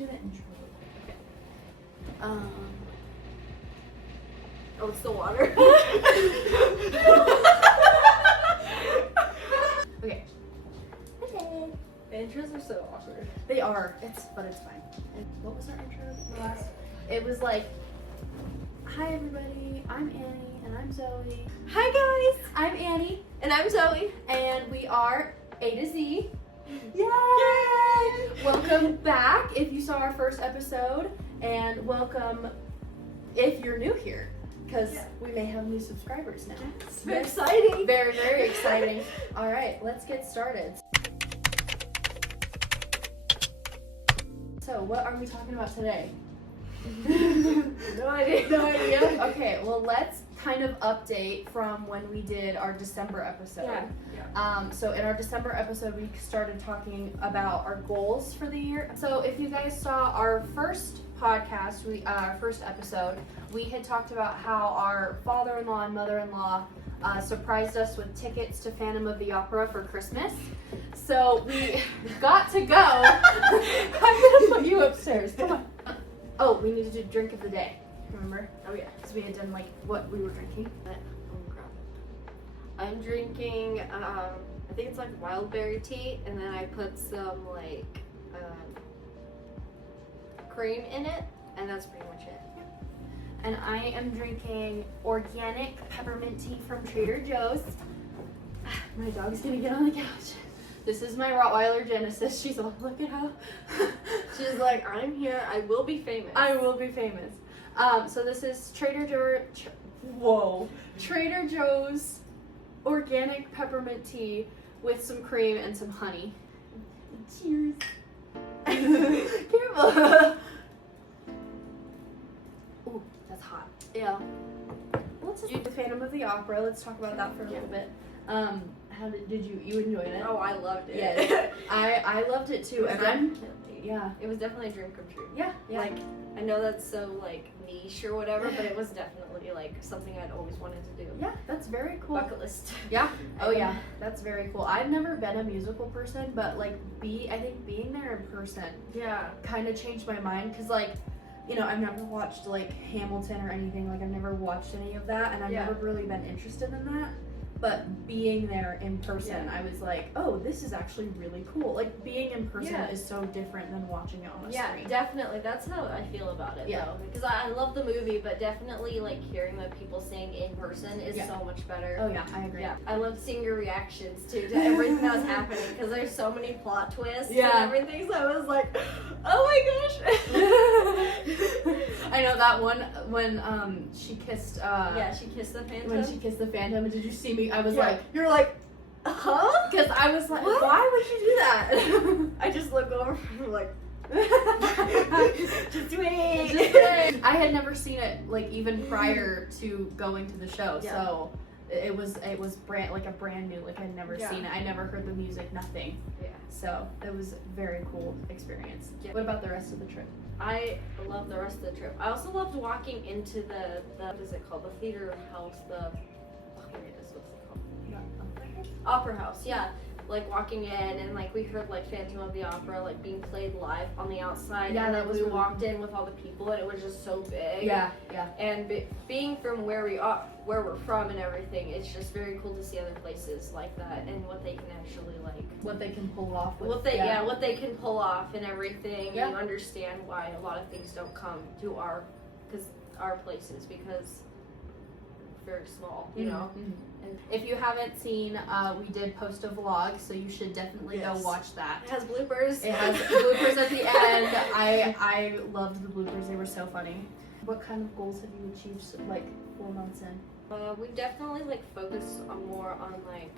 do the intro. Okay. Oh, it's the water. Okay. Okay. The intros are so awkward. They are. But it's fine. And what was our intro last? It was like, hi everybody, I'm Annie and I'm Zoe. Hi guys, I'm Annie and I'm Zoe. and we are A to Z. Yay! Welcome back if you saw our first episode, and welcome if you're new here, because we may have new subscribers now. It's very exciting. Very, very exciting. All right, let's get started. So, what are we talking about today? No idea. No idea? Okay, well, let's kind of update from when we did our December episode. So in our December episode, we started talking about our goals for the year. So if you guys saw our first podcast, our first episode, we had talked about how our father-in-law and mother-in-law surprised us with tickets to Phantom of the Opera for Christmas. So we got to go. I'm gonna put you upstairs. Come on. Oh, we needed to do drink of the day. Remember? Oh yeah. Because we had done like what we were drinking. Oh crap. I'm drinking, I think it's like wild berry tea, and then I put some like cream in it, and that's pretty much it. And I am drinking organic peppermint tea from Trader Joe's. My dog's gonna get on the couch. This is my Rottweiler Genesis. She's all, look at how. She's like, I'm here, I will be famous. I will be famous. So this is Trader Joe's organic peppermint tea with some cream and some honey. Cheers. Careful. Ooh, that's hot. Yeah. Let's do the Phantom of the Opera. Let's talk about that for a little bit. How did you enjoy it? Oh, I loved it. Yes. I loved it too, and it was definitely a dream come true. Yeah. Like, I know that's so like niche or whatever, but it was definitely like something I'd always wanted to do. Yeah, that's very cool. Bucket list. Yeah. Oh yeah, that's very cool. I've never been a musical person, but like I think being there in person kind of changed my mind, because like, you know, I've never watched like Hamilton or anything. Like I've never watched any of that, and I've never really been interested in that. But being there in person, I was like, oh, this is actually really cool. Like, being in person is so different than watching it on a screen. Yeah, definitely. That's how I feel about it, though. Because I love the movie, but definitely, like, hearing the people sing in person is so much better. Oh, yeah, I agree. Yeah, I love seeing your reactions, too, to everything that was happening, because there's so many plot twists and everything, so I was like, oh my gosh! I know that one, when she kissed... she kissed the Phantom. When she kissed the Phantom, did you see me? I was like... You're like, huh? Because I was like, what? Why would you do that? I just look over and like... Just wait. I had never seen it like even prior to going to the show, so it was brand new. Like I'd never seen it. I never heard the music, nothing. Yeah. So it was a very cool experience. Yeah. What about the rest of the trip? I love the rest of the trip. I also loved walking into the what is it called? The theater house. What's it called? Opera house. Yeah. Like walking in and like we heard like Phantom of the Opera like being played live on the outside. Yeah, and that then was we really walked in with all the people and it was just so big. Yeah. And being from where we're from and everything, it's just very cool to see other places like that and what they can actually like. What they can pull off. What they can pull off and everything. Yeah. You understand why a lot of things don't come to our places because we're very small, you know. Mm-hmm. And if you haven't seen, we did post a vlog, so you should definitely go watch that. It has bloopers. It has bloopers at the end. I loved the bloopers. They were so funny. What kind of goals have you achieved like 4 months in? We definitely like focus more on like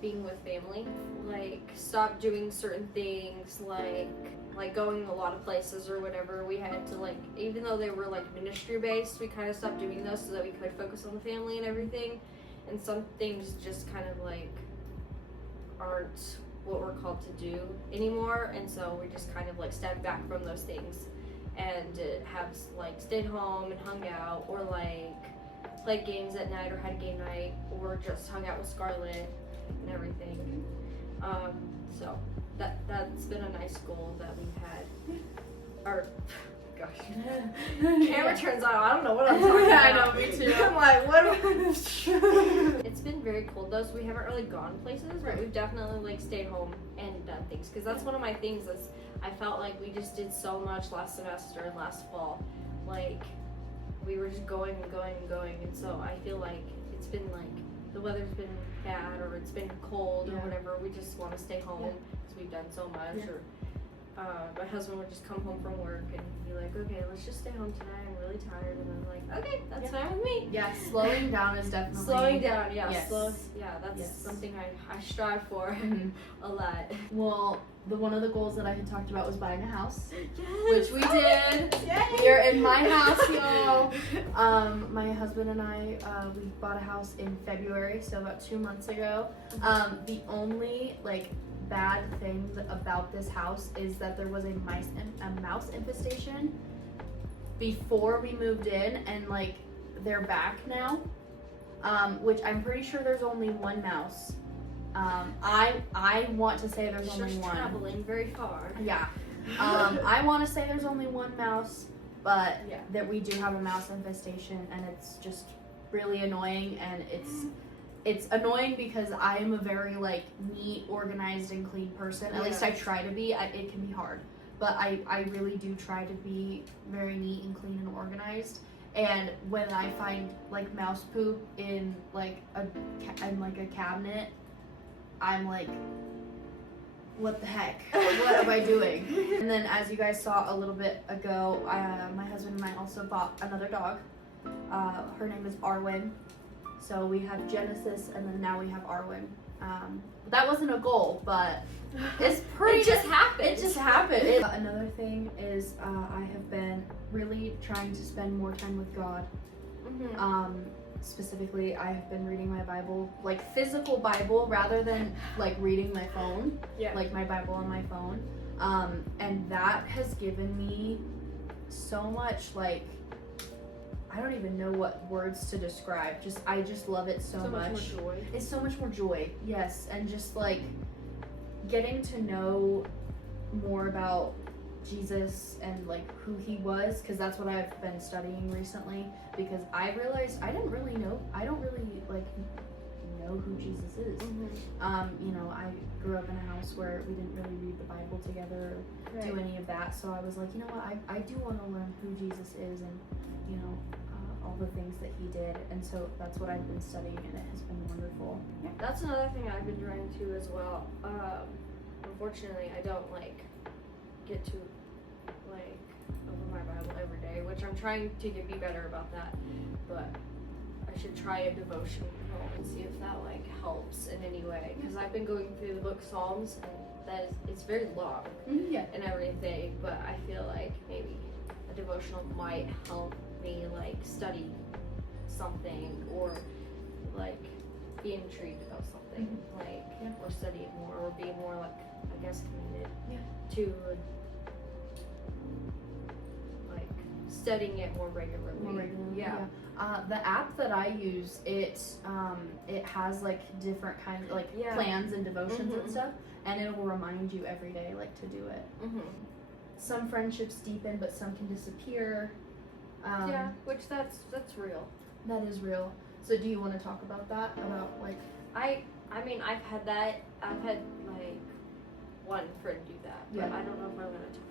being with family. Like stop doing certain things like going a lot of places or whatever. We had to like, even though they were like ministry based, we kind of stopped doing those so that we could focus on the family and everything. And some things just kind of like aren't what we're called to do anymore, and so we just kind of like stepped back from those things and have like stayed home and hung out, or like played games at night or had game night, or just hung out with Scarlett and everything. So that's been a nice goal that we've had. or gosh, camera turns on. I don't know what I'm talking about. I know, me too. I'm like, what? It's been very cold though, so we haven't really gone places, but we've definitely like stayed home and done things. Because that's one of my things. Is I felt like we just did so much last semester and last fall. Like we were just going and going and going, and so I feel like it's been like the weather's been bad or it's been cold or whatever. We just want to stay home because we've done so much. Or my husband would just come home from work and be like, okay, let's just stay home tonight. I'm really tired. And I'm like, okay, that's fine with me. Yeah, slowing down is definitely... Slowing down, yeah. Yes. That's something I strive for a lot. Well, one of the goals that I had talked about was buying a house. Yes. Which we did. Yay. We are in my house, y'all. My husband and I, we bought a house in February, so about 2 months ago. The only, bad things about this house is that there was a mouse infestation before we moved in, and they're back now, which I'm pretty sure there's only one mouse. I want to say there's only one. Traveling very far. Yeah. I want to say there's only one mouse, but that we do have a mouse infestation, and it's just really annoying, and it's annoying because I am a very neat, organized, and clean person. At least I try to be. It can be hard, but I really do try to be very neat and clean and organized. And when I find mouse poop in a cabinet, I'm like, what the heck? What am I doing? And then, as you guys saw a little bit ago, my husband and I also bought another dog. Her name is Arwen. So we have Genesis, and then now we have Arwen. That wasn't a goal, but it's pretty. It just happened. It just happened. Another thing is I have been really trying to spend more time with God. Mm-hmm. Specifically, I have been reading my Bible, physical Bible, rather than reading my phone. Yeah. My Bible on my phone. And that has given me so much I don't even know what words to describe. I just love it so much. Much more joy. It's so much more joy, yes. And just getting to know more about Jesus and who he was, because that's what I've been studying recently, because I realized I don't really know who Jesus is. Mm-hmm. I grew up in a house where we didn't really read the Bible together or do any of that, so I was like, you know what, I do want to learn who Jesus is and all the things that he did, and so that's what I've been studying, and it has been wonderful. Yeah, that's another thing I've been trying to as well. Unfortunately, I don't get to open my Bible every day, which I'm trying to be better about that. But I should try a devotional and see if that helps in any way, because I've been going through the book Psalms, and it's very long and everything. But I feel like maybe a devotional might help me study something, or be intrigued about something, or study it more, or be more I guess committed to studying it more regularly. Yeah. The app that I use, it has different kinds of plans and devotions and stuff, and it will remind you every day to do it. Mm-hmm. Some friendships deepen, but some can disappear. Which that's real. That is real. So do you want to talk about that? About I mean, I've had that. I've had one friend do that, but I don't know if I want to talk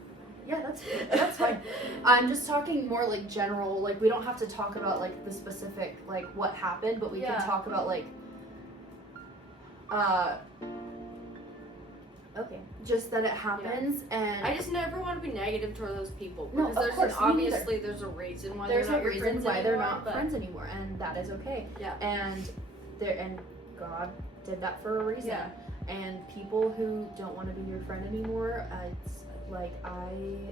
about it. Yeah, that's fine. I'm just talking more general. We don't have to talk about the specific what happened, but we can talk about okay, just that it happens, and I just never want to be negative toward those people, No, because of course, obviously there's a reason why there's they're not a your reason friends why anymore, they're not friends anymore, and that is okay. Yeah. And God did that for a reason. Yeah. And people who don't want to be your friend anymore, it's I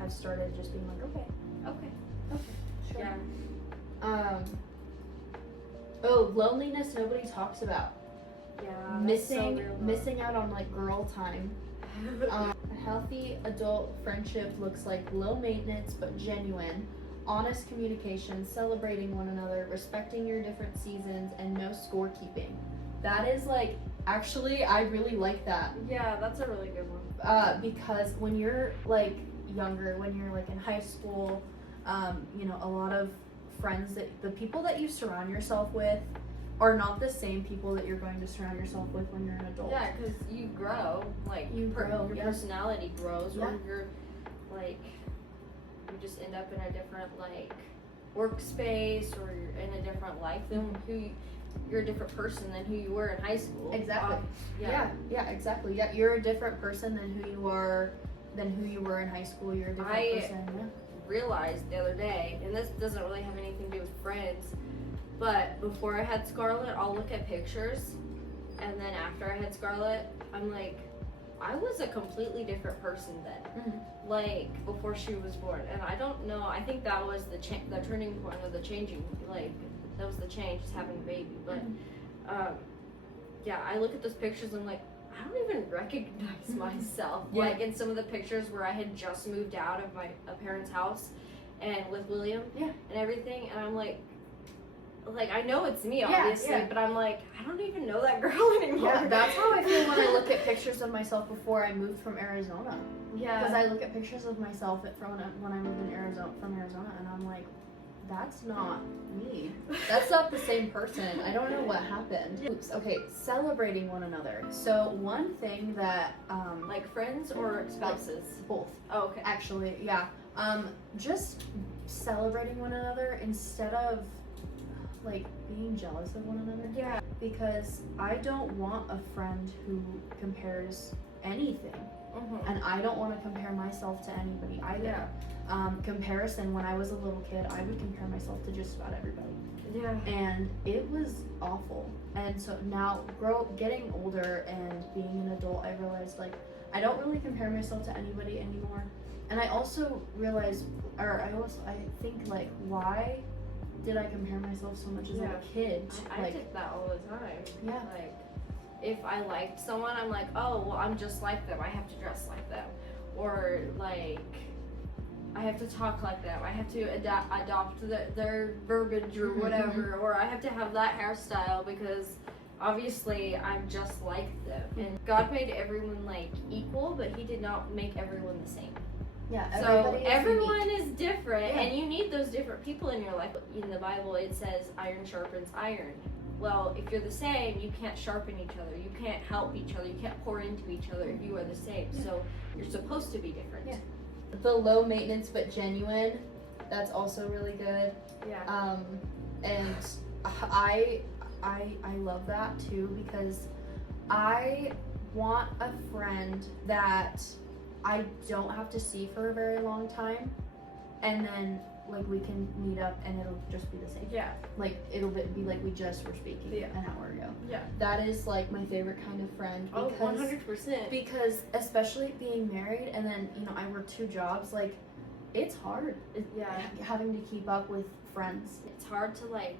have started just being okay, sure. Yeah. Loneliness nobody talks about. Yeah. Missing out on girl time. A healthy adult friendship looks like low maintenance but genuine, honest communication, celebrating one another, respecting your different seasons, and no scorekeeping. That is actually, I really like that. Yeah, that's a really good one. Because when you're younger, when you're like in high school, you know, a lot of friends the people that you surround yourself with are not the same people that you're going to surround yourself with when you're an adult. Yeah, because you grow, like your personality grows, or you're like, you just end up in a different like workspace, or you're in a different life than you're a different person than who you were in high school. Exactly. Exactly. Yeah, you're a different person than who you were in high school. You're a different person. Yeah. Realized the other day, and this doesn't really have anything to do with friends, but before I had Scarlett, I'll look at pictures, and then after I had Scarlett, I'm like, I was a completely different person then, like before she was born. And I don't know, I think that was the turning point of the changing, like that was the change, is having a baby. But yeah, I look at those pictures and I'm like, I don't even recognize myself. Like in some of the pictures where I had just moved out of a parent's house and with William and everything, and I'm like I know it's me, obviously, but I'm like, I don't even know that girl anymore. Yeah, that's how I feel when I look at pictures of myself before I moved from Arizona. Yeah. Because I look at pictures of myself when I moved from Arizona, and I'm like, that's not me. That's not the same person. I don't know what happened. Oops. Okay, celebrating one another. So one thing that like friends or spouses? Like both. Oh, okay. Actually, yeah. Just celebrating one another instead of like being jealous of one another. Yeah. Because I don't want a friend who compares anything. And I don't want to compare myself to anybody either. Yeah. Comparison, when I was a little kid, I would compare myself to just about everybody. Yeah. And it was awful. And so now, getting older and being an adult, I realized like I don't really compare myself to anybody anymore. And I also realized, I think like, why did I compare myself so much as a kid? I did that all the time. Yeah. Like, if I liked someone, I'm like, oh, well, I'm just like them. I have to dress like them. Or, like, I have to talk like them. I have to adopt their verbiage or whatever. Or I have to have that hairstyle because, obviously, I'm just like them. And God made everyone, like, equal, but He did not make everyone the same. Yeah, so everyone is different, and you need those different people in your life. In the Bible, it says iron sharpens iron. Well, if you're the same, you can't sharpen each other. You can't help each other. You can't pour into each other if you are the same. So you're supposed to be different. Yeah. The low maintenance but genuine, that's also really good. Yeah. And I love that too, because I want a friend that I don't have to see for a very long time, and then like we can meet up and it'll just be the same. Yeah. Like it'll be like we just were speaking an hour ago. Yeah. That is like my favorite kind of friend. Because, 100%. Because especially being married and then, you know, I work 2 jobs, like it's hard. Having to keep up with friends. It's hard to like,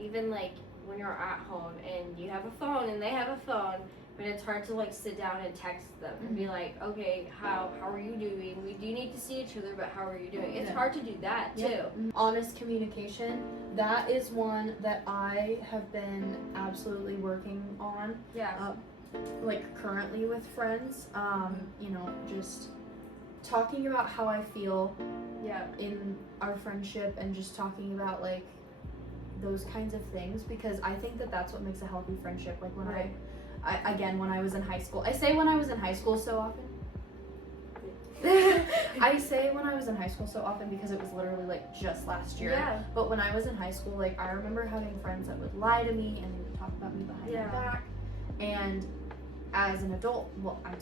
even like when you're at home and you have a phone and they have a phone, but it's hard to like sit down and text them and be like, okay, how are you doing? We do need to see each other, but how are you doing? It's hard to do that too. Honest communication, that is one that I have been absolutely working on. Yeah. Like currently with friends, you know, just talking about how I feel in our friendship and just talking about like those kinds of things, because I think that that's what makes a healthy friendship. Like when when I was in high school, I say when I was in high school so often. I say when I was in high school so often because it was literally like just last year. Yeah. But when I was in high school, like I remember having friends that would lie to me and they would talk about me behind my back. And as an adult, well, I'm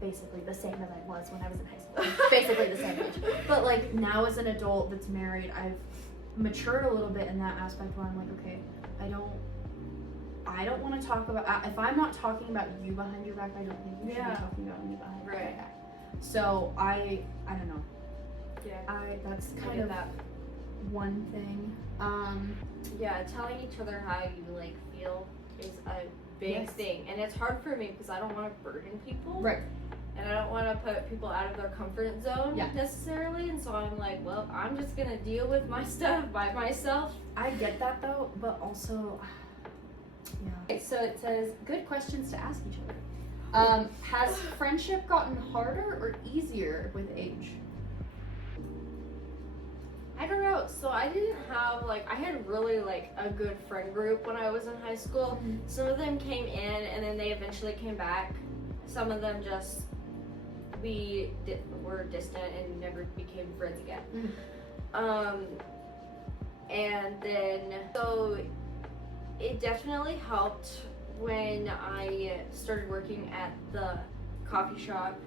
basically the same as I was when I was in high school. Basically the same age. But like now as an adult that's married, I've matured a little bit in that aspect where I'm like, okay, I don't want to talk about, if I'm not talking about you behind your back, I don't think you should be talking about me behind your back. So I don't know. Yeah. That's kind of that one thing. Yeah, telling each other how you like feel is a big thing, and it's hard for me because I don't want to burden people. Right. And I don't want to put people out of their comfort zone necessarily, and so I'm like, well, I'm just gonna deal with my stuff by myself. I get that though, but also. Yeah. Okay, so it says, good questions to ask each other. Has friendship gotten harder or easier with age? So I didn't have I had really a good friend group when I was in high school. Mhm. Some of them came in and then they eventually came back. Some of them just were distant and never became friends again. Mhm. And then so it definitely helped when I started working at the coffee shop.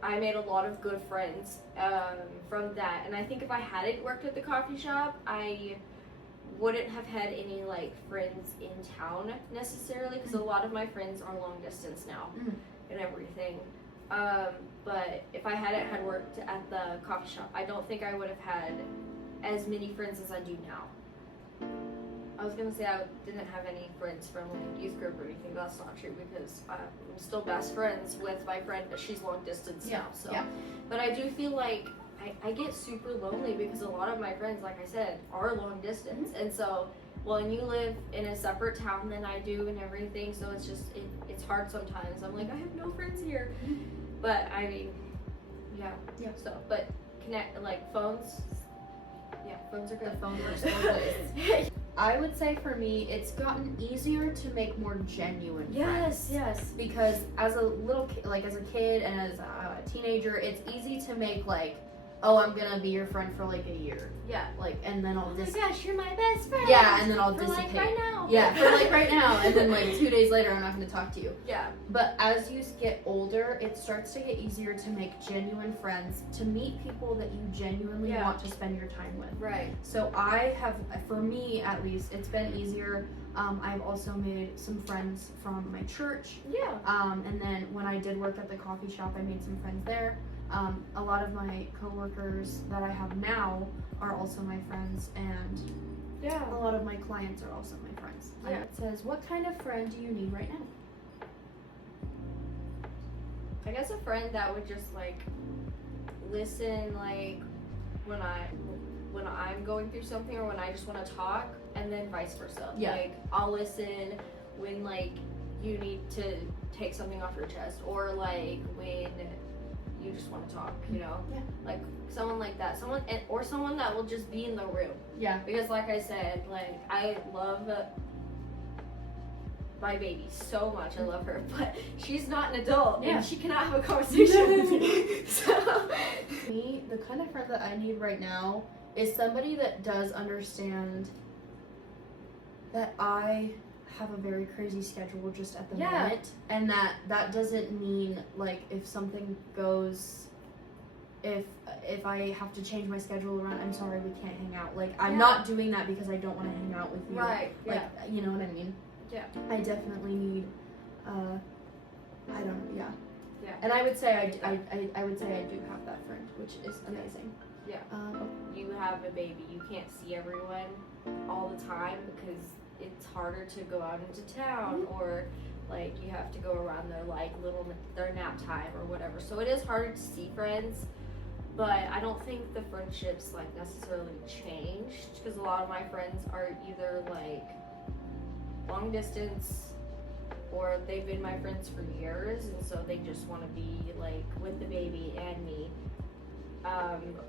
I made a lot of good friends from that, and I think if I hadn't worked at the coffee shop, I wouldn't have had any friends in town necessarily, because a lot of my friends are long distance now and everything. But if I hadn't had worked at the coffee shop, I don't think I would have had as many friends as I do now. I was gonna say I didn't have any friends from youth group or anything, but that's not true, because I'm still best friends with my friend, but she's long distance now. So, but I do feel like I get super lonely because a lot of my friends, like I said, are long distance, and so and you live in a separate town than I do and everything, so it's just it's hard sometimes. I'm like, I have no friends here, but I mean, yeah. So, but phones. Yeah, phones are good. The phone works both ways. I would say for me, it's gotten easier to make more genuine friends. Yes. Because as a little as a kid and as a teenager, it's easy to make oh, I'm gonna be your friend for a year. Yeah. And then I'll Oh my gosh, you're my best friend. Yeah, and then I'll for dissipate. right now. Yeah, for right now, and then 2 days later, I'm not gonna talk to you. Yeah. But as you get older, it starts to get easier to make genuine friends, to meet people that you genuinely want to spend your time with. Right. So I have, for me at least, it's been easier. I've also made some friends from my church. Yeah. And then when I did work at the coffee shop, I made some friends there. A lot of my coworkers that I have now are also my friends, and a lot of my clients are also my friends. Yeah. It says, what kind of friend do you need right now? I guess a friend that would just listen when I'm going through something, or when I just want to talk, and then vice versa. Yeah. I'll listen when you need to take something off your chest, or when you just want to talk, Yeah. Someone like that, or someone that will just be in the room. Yeah. Because like I said, I love my baby so much. I love her, but she's not an adult, and she cannot have a conversation with me. So Me, the kind of friend that I need right now is somebody that does understand that I have a very crazy schedule just at the moment, and that doesn't mean if something goes, if I have to change my schedule around, I'm sorry, we can't hang out. I'm not doing that because I don't want to hang out with you. Right. You know what I mean? Yeah. I definitely need I don't. Yeah. Yeah. And I would say I would say I do have that friend, which is amazing. Yeah. You have a baby. You can't see everyone all the time because it's harder to go out into town, or you have to go around their nap time or whatever. So it is harder to see friends. But I don't think the friendships necessarily changed, because a lot of my friends are either long distance, or they've been my friends for years, and so they just want to be with the baby and me,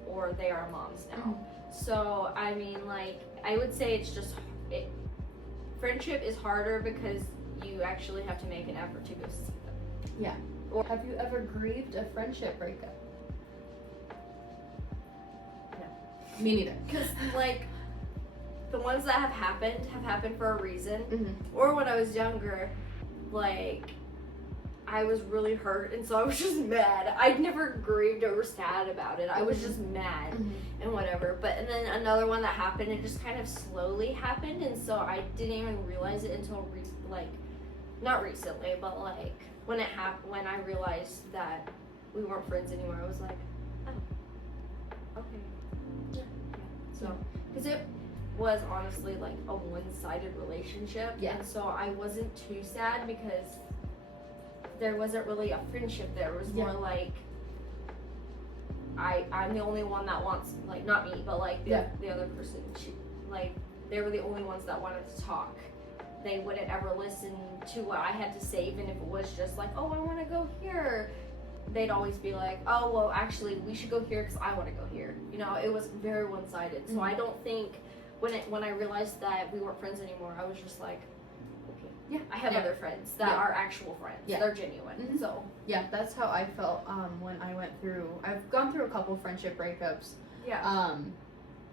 or they are moms now. So I mean, I would say it's just friendship is harder because you actually have to make an effort to go see them. Yeah. Or have you ever grieved a friendship breakup? No. Me neither. Because the ones that have happened for a reason. Mm-hmm. Or when I was younger, I was really hurt, and so I was just mad. I'd never grieved or was sad about it. I was just mad and whatever. And then another one that happened, it just kind of slowly happened, and so I didn't even realize it until not recently, but when it happened, when I realized that we weren't friends anymore, I was like, oh, okay, yeah. So, because it was honestly a one-sided relationship, and so I wasn't too sad because there wasn't really a friendship there. It was more I'm the only one that wants, not me, but the other person, they were the only ones that wanted to talk. They wouldn't ever listen to what I had to say, even if it was just oh, I want to go here. they'd always be like, oh, well, actually, we should go here because I want to go here. You know, it was very one-sided. So I don't think when I realized that we weren't friends anymore, I was just like, okay, Yeah. I have other friends that are actual friends. Yeah. They're genuine. So Yeah, that's how I felt when I went through. I've gone through a couple friendship breakups. yeah,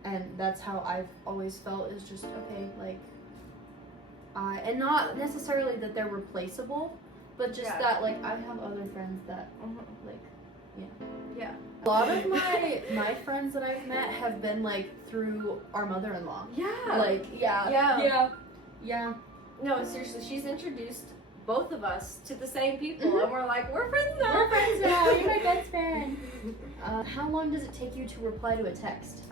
And that's how I've always felt, is just okay, like, and not necessarily that they're replaceable, but just that, like, I have other friends that, like, yeah. a lot of my friends that I've met have been, like, through our mother-in-law. Yeah. Like, Yeah. Yeah. No, seriously, she's introduced both of us to the same people, and we're like, we're friends now. We're friends now. You're my best friend. How long does it take you to reply to a text?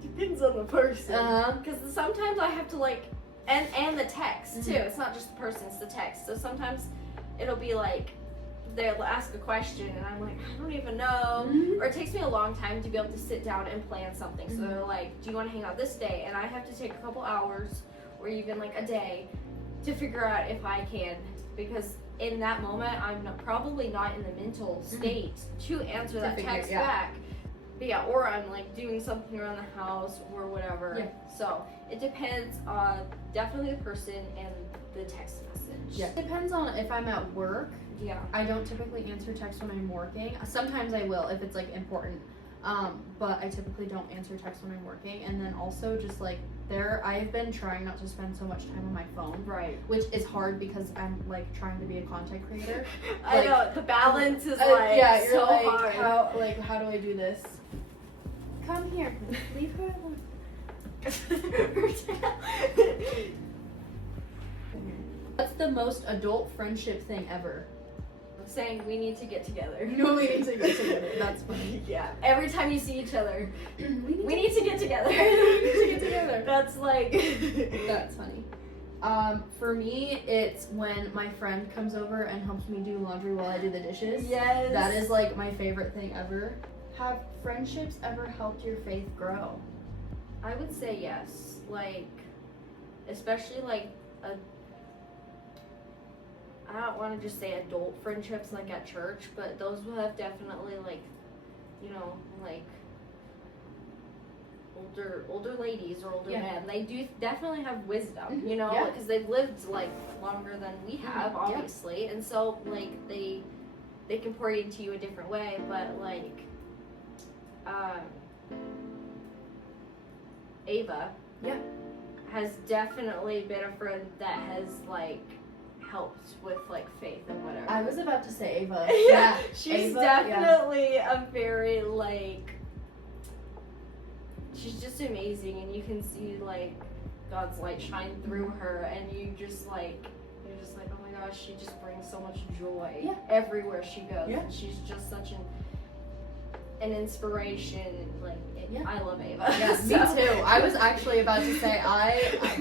Depends on the person. Uh-huh. Because sometimes I have to like, and the text too. It's not just the person, it's the text. So sometimes it'll be like, they'll ask a question and I'm like, I don't even know. Or it takes me a long time to be able to sit down and plan something. So they're like, do you want to hang out this day? And I have to take a couple hours or even like a day to figure out if I can. Because in that moment, I'm probably not in the mental state to answer that text back. But yeah, or I'm like doing something around the house or whatever. Yeah. So it depends on definitely the person and the text message. Yeah. Depends on if I'm at work. Yeah. I don't typically answer text when I'm working. Sometimes I will if it's like important. But I typically don't answer text when I'm working. And then also just like I've been trying not to spend so much time on my phone. Right. Which is hard because I'm like trying to be a content creator. I know, the balance is like yeah, you're so like, hard. How do I do this? Come here. Leave her alone. What's the most adult friendship thing ever? Saying we need to get together. No, we need to get together. That's funny. Yeah. Every time you see each other, we need to get together. We need to get together. That's like That's funny. For me, it's when my friend comes over and helps me do laundry while I do the dishes. Yes. That is like my favorite thing ever. Have friendships ever helped your faith grow? I would say yes. Like, especially like I don't want to just say adult friendships like at church, but those will have definitely like, you know, like older ladies or older men. They do definitely have wisdom, you know, because they've lived like longer than we have, obviously, and so like they can pour into you a different way. But like, Ava, has definitely been a friend that has like helped with like faith and whatever. I was about to say Ava. Yeah, she's Ava, definitely a very like, she's just amazing, and you can see like God's light shine through her, and you're just like, oh my gosh, she just brings so much joy everywhere she goes. And she's just such an inspiration. Like, I love Ava. Yeah, me too. I was actually about to say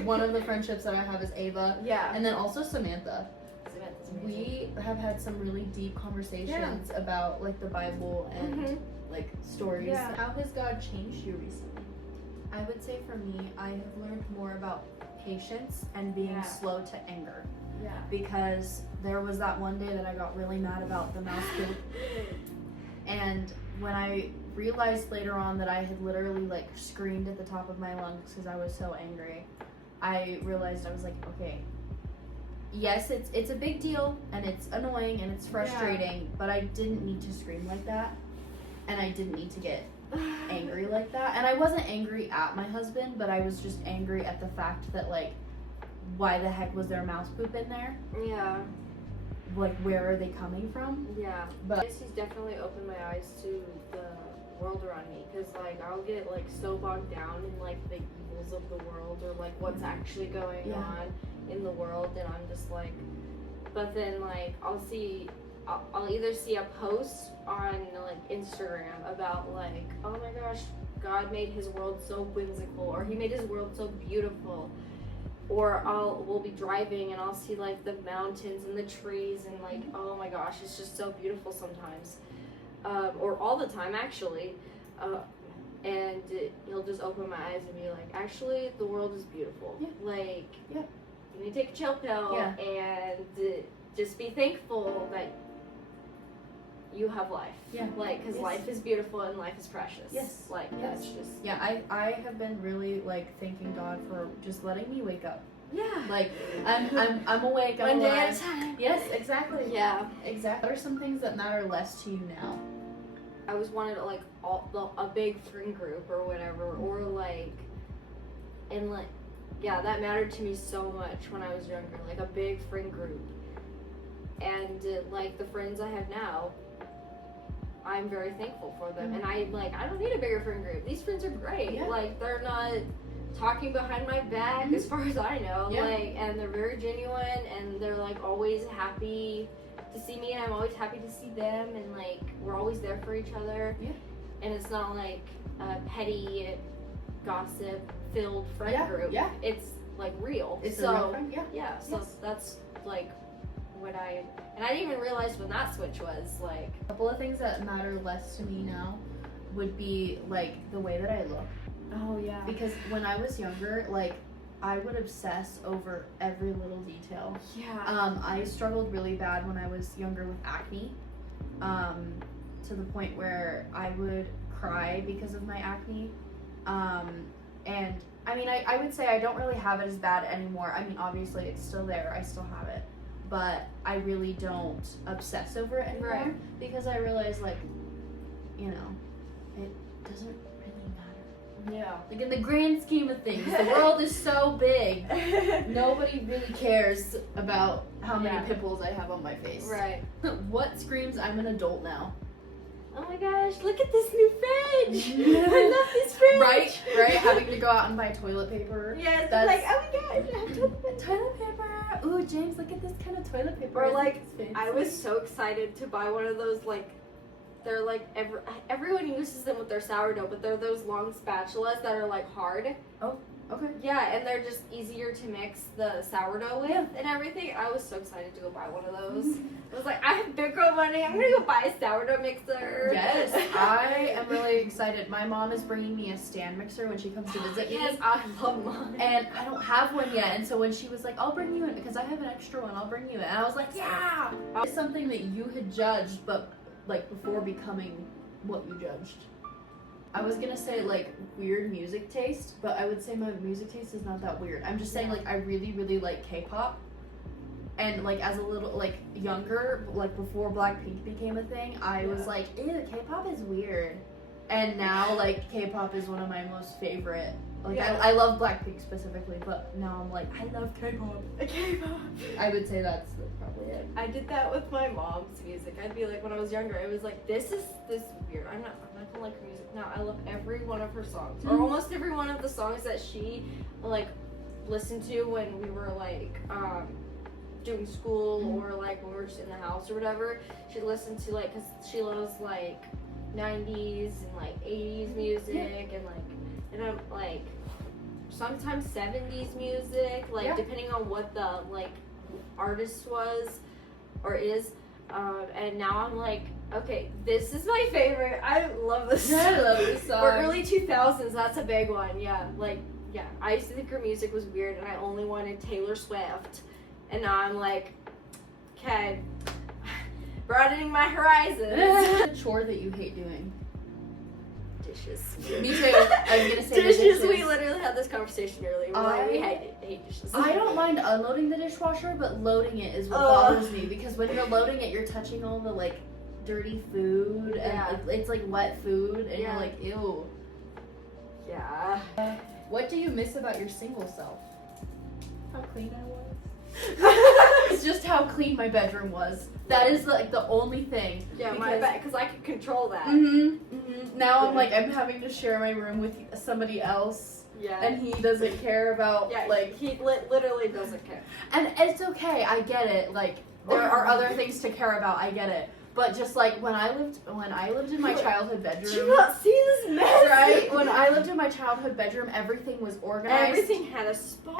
one of the friendships that I have is Ava. Yeah. And then also Samantha. Samantha's amazing. We have had some really deep conversations about like the Bible and like stories. Yeah. How has God changed you recently? I would say for me, I have learned more about patience and being slow to anger. Yeah. Because there was that one day that I got really mad about the mouse poop. And when I realized later on that I had literally like screamed at the top of my lungs because I was so angry, I realized, I was like, okay, yes, it's a big deal and it's annoying and it's frustrating, but I didn't need to scream like that, and I didn't need to get angry like that. And I wasn't angry at my husband, but I was just angry at the fact that like, why the heck was there mouse poop in there? Yeah. Like, where are they coming from? Yeah. But he's definitely opened my eyes to the world around me, because like I'll get like so bogged down in like the evils of the world, or like what's actually going on in the world, and I'm just like, but then like I'll either see a post on like Instagram about like, oh my gosh, God made his world so whimsical, or he made his world so beautiful. Or we'll be driving and I'll see like the mountains and the trees, and like, oh my gosh, it's just so beautiful sometimes. Or all the time actually. And he'll just open my eyes and be like, actually, the world is beautiful. Yeah. Like, you need to take a chill pill and just be thankful that you have life. Yeah. Like, because life is beautiful and life is precious. Yes. Like, that's just. Yeah, I have been really, like, thanking God for just letting me wake up. Yeah. Like, I'm awake, I'm One day alive. at a time. Yes, exactly. Yeah. Exactly. What are some things that matter less to you now? I always wanted, like, a big friend group or whatever, or, like, and, like, yeah, that mattered to me so much when I was younger, like, a big friend group. And, like, the friends I have now, I'm very thankful for them. And I don't need a bigger friend group. These friends are great. Yeah. Like, they're not talking behind my back as far as I know. Yeah. Like, and they're very genuine, and they're, like, always happy to see me, and I'm always happy to see them, and, like, we're always there for each other. Yeah. And it's not, like, a petty, gossip-filled friend group. Yeah. It's, like, real. It's so, a real friend, yeah. Yeah, so that's, like, what I didn't even realize when that switch was, like. A couple of things that matter less to me now would be, like, the way that I look. Oh, yeah. Because when I was younger, like, I would obsess over every little detail. Yeah. I struggled really bad when I was younger with acne, to the point where I would cry because of my acne. And I mean, I would say I don't really have it as bad anymore. I mean, obviously it's still there. I still have it. But I really don't obsess over it anymore. Right. Because I realize, like, you know, it doesn't really matter. Yeah. Like, in the grand scheme of things, the world is so big. Nobody really cares about how many pimples I have on my face. Right. What screams I'm an adult now? Oh my gosh, look at this new fridge! I love this fridge! Right? Having to go out and buy toilet paper. Yes, That's like, oh my gosh, I have toilet paper. Ooh, James, look at this kind of toilet paper. Or, like, It's fancy. I was so excited to buy one of those, like, they're like, everyone uses them with their sourdough, but they're those long spatulas that are, like, hard. Oh, okay. Yeah, and they're just easier to mix the sourdough with and everything. I was so excited to go buy one of those. I was like, I have big girl money. I'm gonna go buy a sourdough mixer. Yes, I am really excited. My mom is bringing me a stand mixer when she comes to visit me. Yes, I love mine. And I don't have one yet. And so when she was like, I'll bring you it because I have an extra one, I'll bring you it. And I was like, yeah! It's something that you had judged, but like before becoming what you judged. I was gonna say like weird music taste, but I would say my music taste is not that weird. I'm just saying like I really, really like K-pop. And like as a little like younger, like before Blackpink became a thing, I was like, ew, K-pop is weird. And now like K-pop is one of my most favorite. Like I love Blackpink specifically, but now I'm like, I love K-pop. K-pop. I would say that's probably it. I did that with my mom's music. I'd be like, when I was younger, I was like, this weird. I'm not gonna like her music now. I love every one of her songs, or almost every one of the songs that she like listened to when we were like doing school or like when we were just in the house or whatever. She listened to like, cause she loves like 90s and like 80s music and I'm like sometimes 70s music, like depending on what the like artist was or is. And now I'm like, okay, this is my favorite. I love this song. I love this song. Or early 2000s, that's a big one. Yeah, like, yeah. I used to think her music was weird and I only wanted Taylor Swift. And now I'm like, okay, broadening my horizons. A chore that you hate doing? Dishes. Me too. I was gonna say dishes. We literally had this conversation earlier. We hate dishes. I don't mind unloading the dishwasher, but loading it is what bothers me, because when you're loading it, you're touching all the like dirty food and it's like wet food, and you're like, ew. Yeah. What do you miss about your single self? How clean I was. It's just how clean my bedroom was. That is like the only thing. Yeah, because I could control that. Now I'm like, I'm having to share my room with somebody else. Yeah. And he doesn't care about like he literally doesn't care. And it's okay. I get it. Like there are other things to care about. I get it. But just like when I lived in my childhood bedroom. Do you not see this mess? Right? When I lived in my childhood bedroom, everything was organized. Everything had a spot.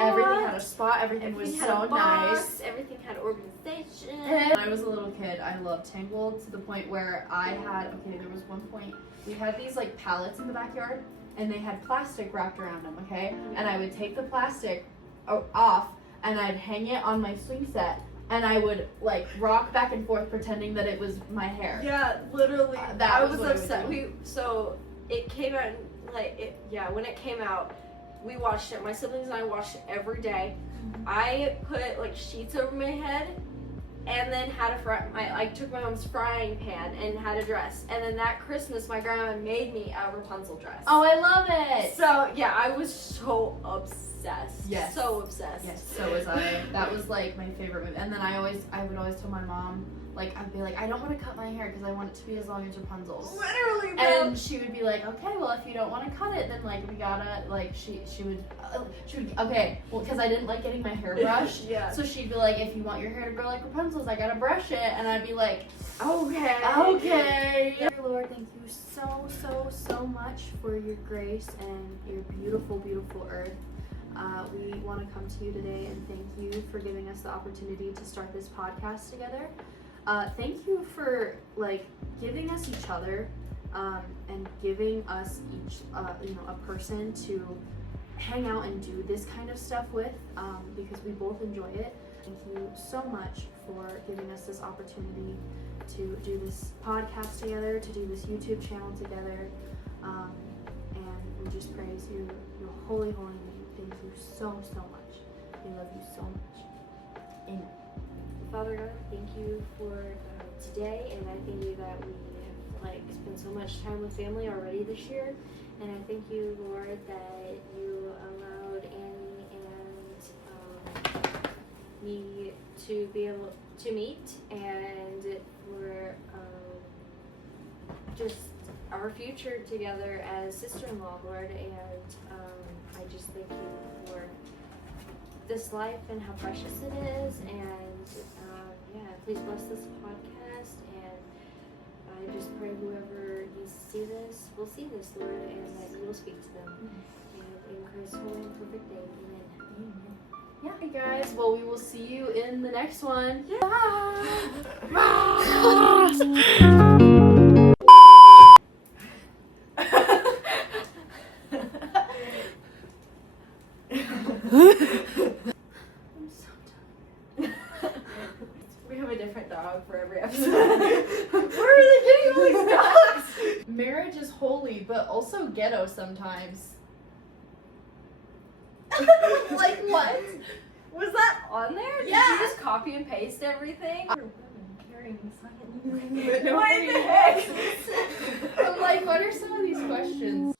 Everything was so nice. Everything had organization. And when I was a little kid, I loved Tangled to the point where there was one point, we had these like pallets in the backyard and they had plastic wrapped around them, okay? And I would take the plastic off and I'd hang it on my swing set and I would like rock back and forth pretending that it was my hair. Yeah, literally. That I was was what I would upset. do. So it came out when it came out, we watched it. My siblings and I watched it every day. I put like sheets over my head, and then had I took my mom's frying pan and had a dress. And then that Christmas, my grandma made me a Rapunzel dress. Oh, I love it. So yeah, I was so obsessed. Yes. So obsessed. Yes, so was I. That was like my favorite movie. And then I would always tell my mom, like, I'd be like, I don't want to cut my hair because I want it to be as long as Rapunzel's. Literally, bro. And she would be like, okay, well, if you don't want to cut it, then like we gotta, like, she would okay, well, because I didn't like getting my hair brushed. Yeah. So she'd be like, if you want your hair to grow like Rapunzel's, I gotta brush it. And I'd be like, okay. Dear Lord, thank you so much for your grace and your beautiful, beautiful earth. We want to come to you today and thank you for giving us the opportunity to start this podcast together. Thank you for like giving us each other and giving us each a person to hang out and do this kind of stuff with because we both enjoy it. Thank you so much for giving us this opportunity to do this podcast together, to do this YouTube channel together, and we just praise your holy name. Thank you so much. We love you so much. Amen. Father God, thank you for today, and I thank you that we have like spent so much time with family already this year, and I thank you, Lord, that you allowed Annie and me to be able to meet, and for just our future together as sister-in-law, Lord, and I just thank you for this life and how precious it is, and please bless this podcast, and I just pray whoever needs to see this will see this, Lord, and that you will speak to them. And in Christ's holy and perfect name, amen. Yeah, hey guys. Well, we will see you in the next one. Yeah. We have a different dog for every episode. Where are they getting all these dogs? Marriage is holy, but also ghetto sometimes. Like what? Was that on there? Yeah. Did you just copy and paste everything? What the heck? I'm like, what are some of these questions?